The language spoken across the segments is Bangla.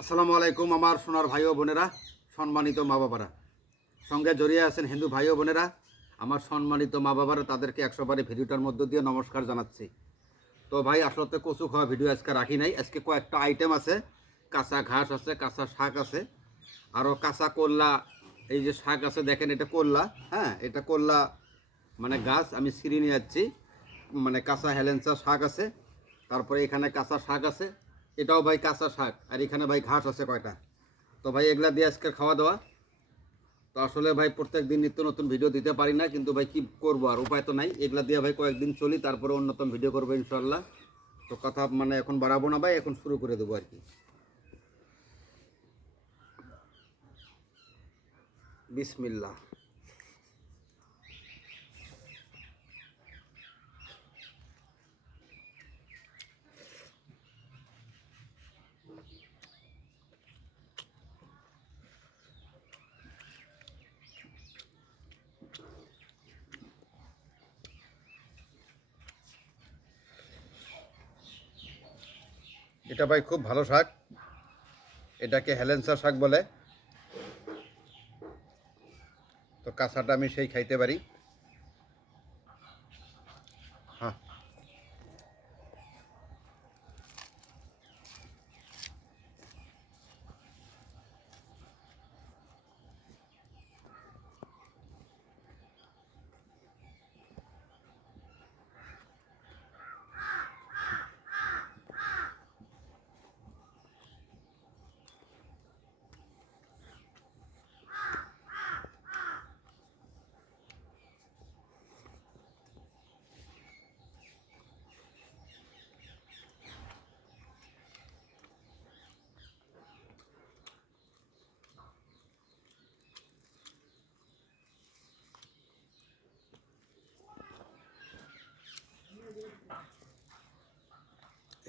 আসসালামু আলাইকুম আমার সোনার ভাই ও বোনেরা, সম্মানিত মা বাবারা, সঙ্গে জড়িয়ে আছেন হিন্দু ভাই ও বোনেরা, আমার সম্মানিত মা বাবারা, তাদেরকে 100বারে ভিডিওটার মধ্য দিয়ে নমস্কার জানাচ্ছি। তো ভাই আসলে কচু খাওয়া ভিডিও আজকে রাখি নাই। আজকে কয়েকটা আইটেম আছে, কাঁচা ঘাস আছে, কাঁচা শাক আছে, আরও কাঁচা করলা। এই যে শাক আছে দেখেন, এটা করলা। হ্যাঁ, এটা করলা মানে গাছ আমি ছিঁড়ে নিয়ে যাচ্ছি। মানে কাঁচা হেলেঞ্চা শাক আছে, তারপরে এখানে কাঁচা শাক আছে, এটাও ভাই কাঁচা শাক, আর এখানে ভাই ঘাস আছে কয়টা। তো ভাই এগুলা দিয়ে আজকে খাওয়া দাওয়া। তো আসলে ভাই প্রত্যেক দিন নিত্য নতুন ভিডিও দিতে পারি না, কিন্তু ভাই কি করবো, আর উপায় তো নাই। এগুলা দিয়ে ভাই কয়েকদিন চলি, তারপরে অন্যতম ভিডিও করবো ইনশাল্লাহ। তো কথা মানে এখন বাড়াবো না ভাই, এখন শুরু করে দেবো আর কি। বিসমিল্লাহ। এটা ভাই খুব ভালো শাক, এটাকে হেলেঞ্চা শাক বলে। তো কাঁচাটা আমি সেই খাইতে পারি। হ্যাঁ,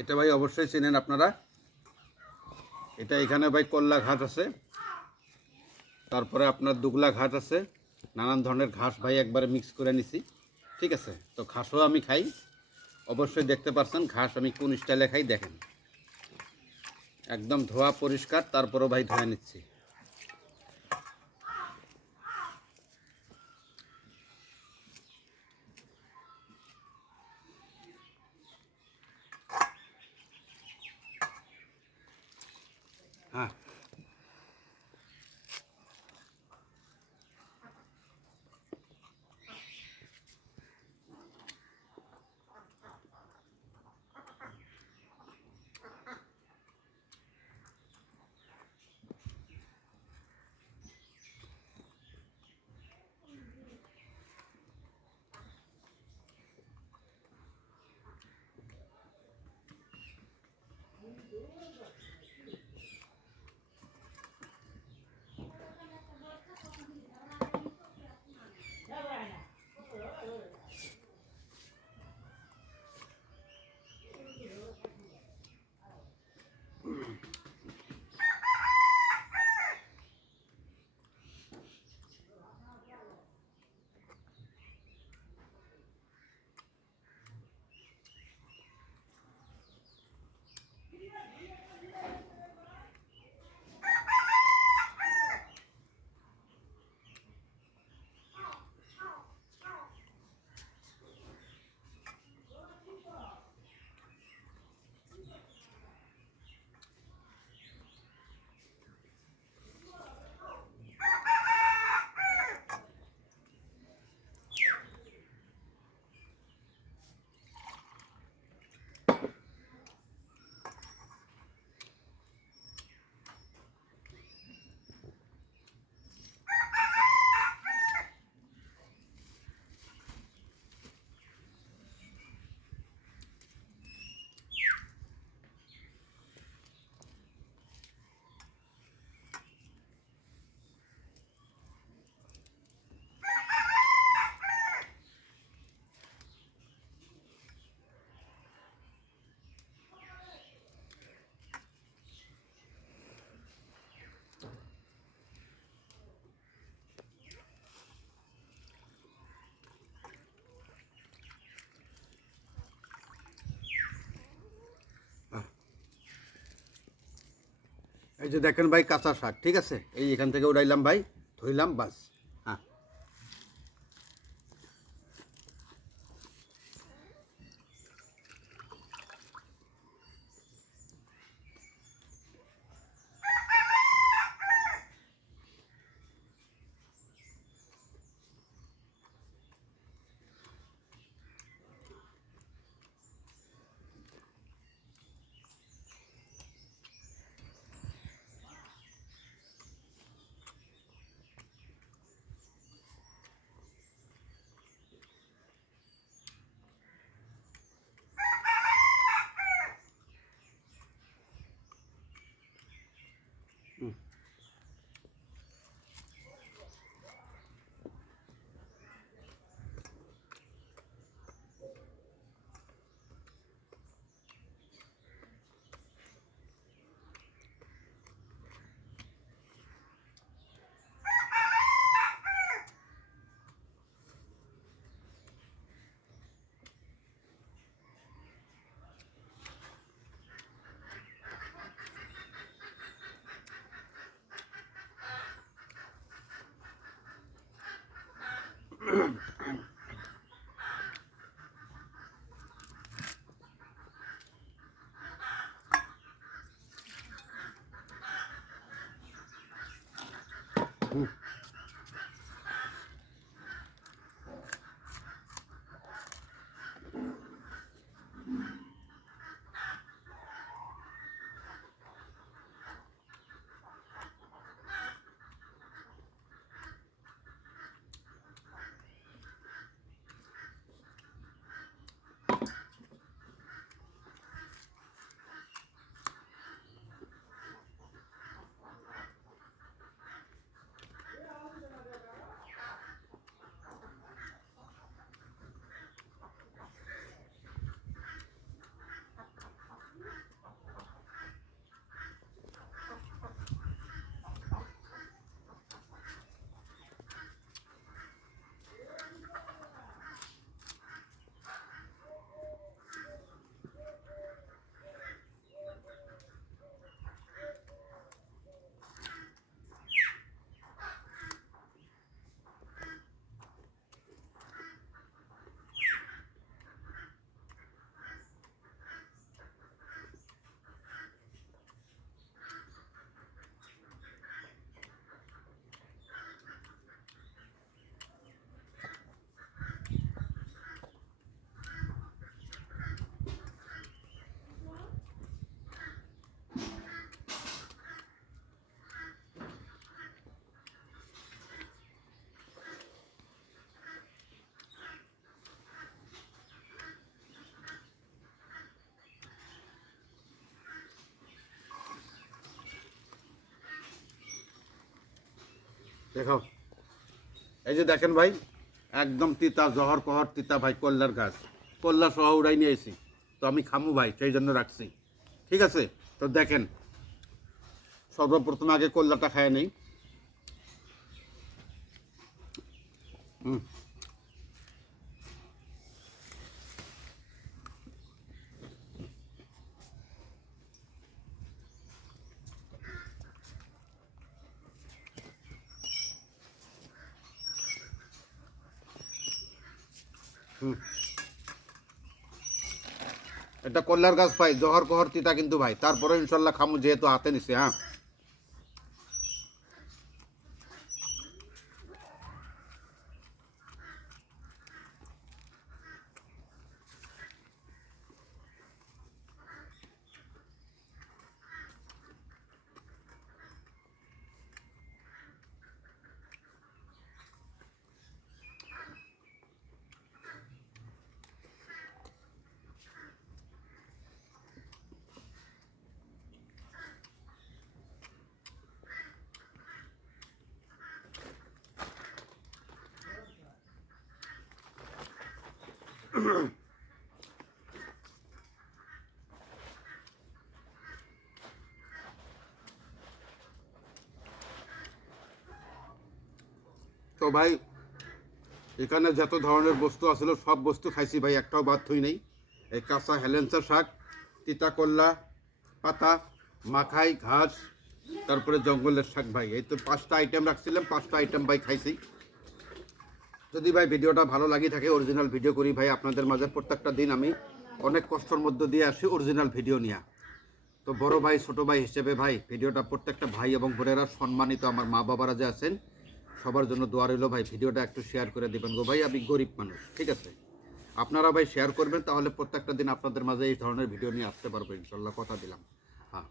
এটা ভাই অবশ্যই চেনেন আপনারা। এটা এখানে ভাই কল্লা ঘাস আছে, তারপরে আপনার দুগলা ঘাস আছে, নানান ধরনের ঘাস ভাই একবারে মিক্স করে নিছি। ঠিক আছে, তো ঘাসও আমি খাই। অবশ্যই দেখতে পাচ্ছেন ঘাস আমি কোন স্টাইলে খাই, দেখেন একদম ধোয়া পরিষ্কার, তারপরেও ভাই ধোয়া নিচ্ছি। হ্যাঁ, এই যে দেখেন ভাই কাঁচা শাক, ঠিক আছে, এই এখান থেকে উড়াইলাম ভাই, ধুইলাম, বাস। হ্যাঁ, দেখো, এই যে দেখেন ভাই, একদম তিতা, জহর কহর তিতা ভাই, কল্লার গাছ, কল্লা সহ উড়াই নিয়ে এসি, তো আমি খামু ভাই, সেই জন্য রাখছি, ঠিক আছে। তো দেখেন, সর্বপ্রথম আগে কল্লাটা খায় নেই। হুম, হুম, এটা কল্লার গাছ ভাই, জহর কহর তিতা কিন্তু ভাই, তারপরে ইনশাল্লাহ খামু, যেহেতু হাতে নিছে। হ্যাঁ, তো ভাই এখানে যত ধরনের বস্তু আছিল সব বস্তু খাইছি ভাই, একটাও বাদ থই নেই। এই কাঁচা হেলেঞ্চা শাক, তিতা কল্লা পাতা, মাখাই ঘাস, তারপরে জঙ্গলের শাক ভাই। এই তো 5টা আইটেম রাখছিলাম, 5টা আইটেম ভাই খাইছি। যদি ভাই ভিডিওটা ভালো লাগি থাকে, অরিজিনাল ভিডিও করি ভাই আপনাদের মাঝে। প্রত্যেকটা দিন আমি অনেক কষ্টের মধ্য দিয়ে আসি অরিজিনাল ভিডিও নিয়ে। তো বড় ভাই ছোট ভাই হিসেবে ভাই ভিডিওটা প্রত্যেকটা ভাই এবং বোনেরা, সম্মানিত আমার মা বাবারা যে আছেন, সবার জন্য দোয়া রইল ভাই। ভিডিওটা একটু শেয়ার করে দেবেন গো ভাই, আমি গরিব মানুষ, ঠিক আছে? আপনারা ভাই শেয়ার করবেন, তাহলে প্রত্যেকটা দিন আপনাদের মাঝে এই ধরনের ভিডিও নিয়ে আসতে পারবো ইনশাল্লাহ, কথা দিলাম। হ্যাঁ।